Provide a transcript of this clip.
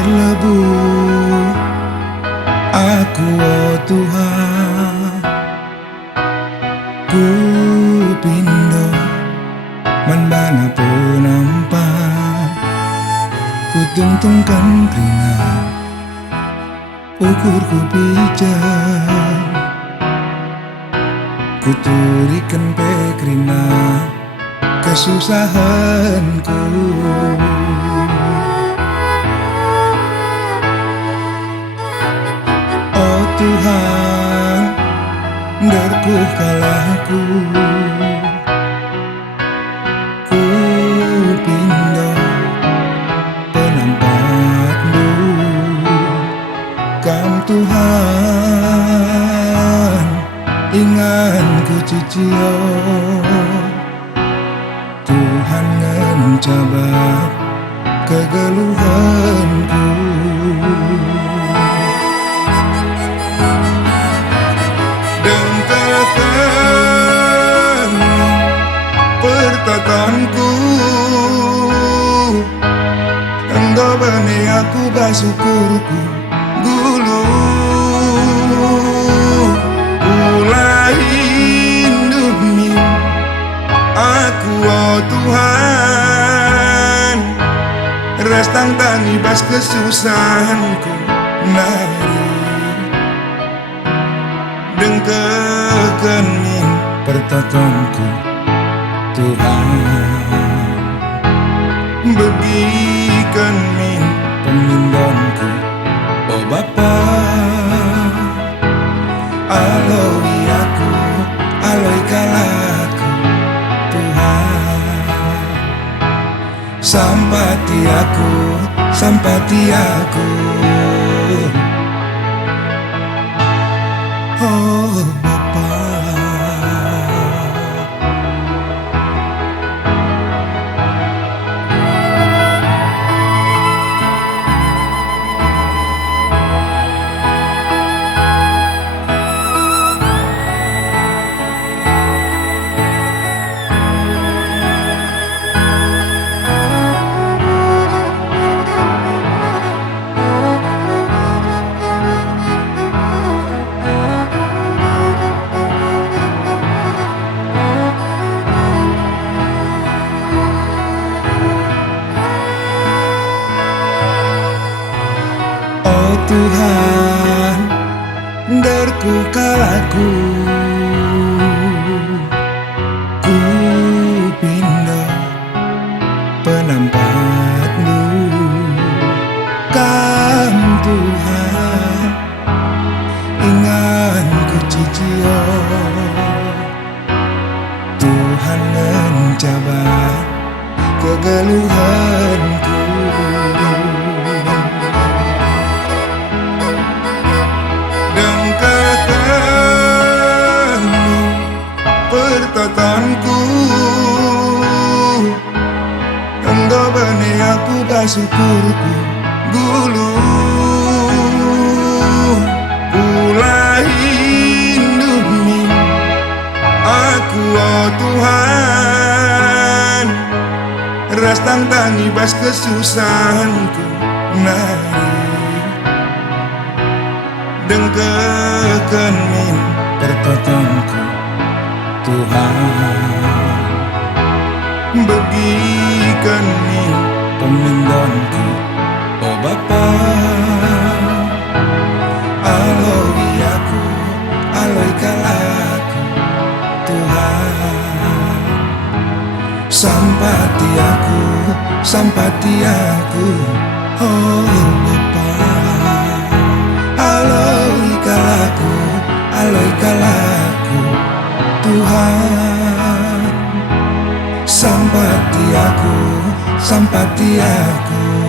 terlebur aku, oh Tuhan. Ku pindo manbana penampan, ku tungtungkan krina ukur ku bijak, ku turikan pekrina kesusahanku. Oh Tuhan, derku kalahku, ku pindo penampatmu. Kam Tuhan, ingan ku cicio, Tuhan ngencabat kegeluhanku. Dengkakan pertatanku, engkau bani aku basukurku gulu. Mulai hindumi aku, oh Tuhan, restang tangi bas kesusahanku nari. Dengkakan min pertatanku Tuhan, begikan min pemindonku, oh Bapa. Aloi aku, aloi kalaku Tuhan, sampati aku, sampati aku, oh Bapa. Oh Tuhan, derku kalaku, ku pindo penampatmu. Kam Tuhan, ingan ku cicio, Tuhan mencabat kegeluhanku. Pertatanku, engkau bani aku basukurku gulu. Mulai hindumi aku, oh Tuhan, restang tangi bas kesusahanku nari. Dengkakan min pertatanku Tuhan, begikan min pemindonku, oh Bapa. Aloi aku, aloi kalaku Tuhan, sampati aku, sampati aku, oh Bapa. Aloi kalaku, aloi kalaku Tuhan, sampati aku, sampati aku.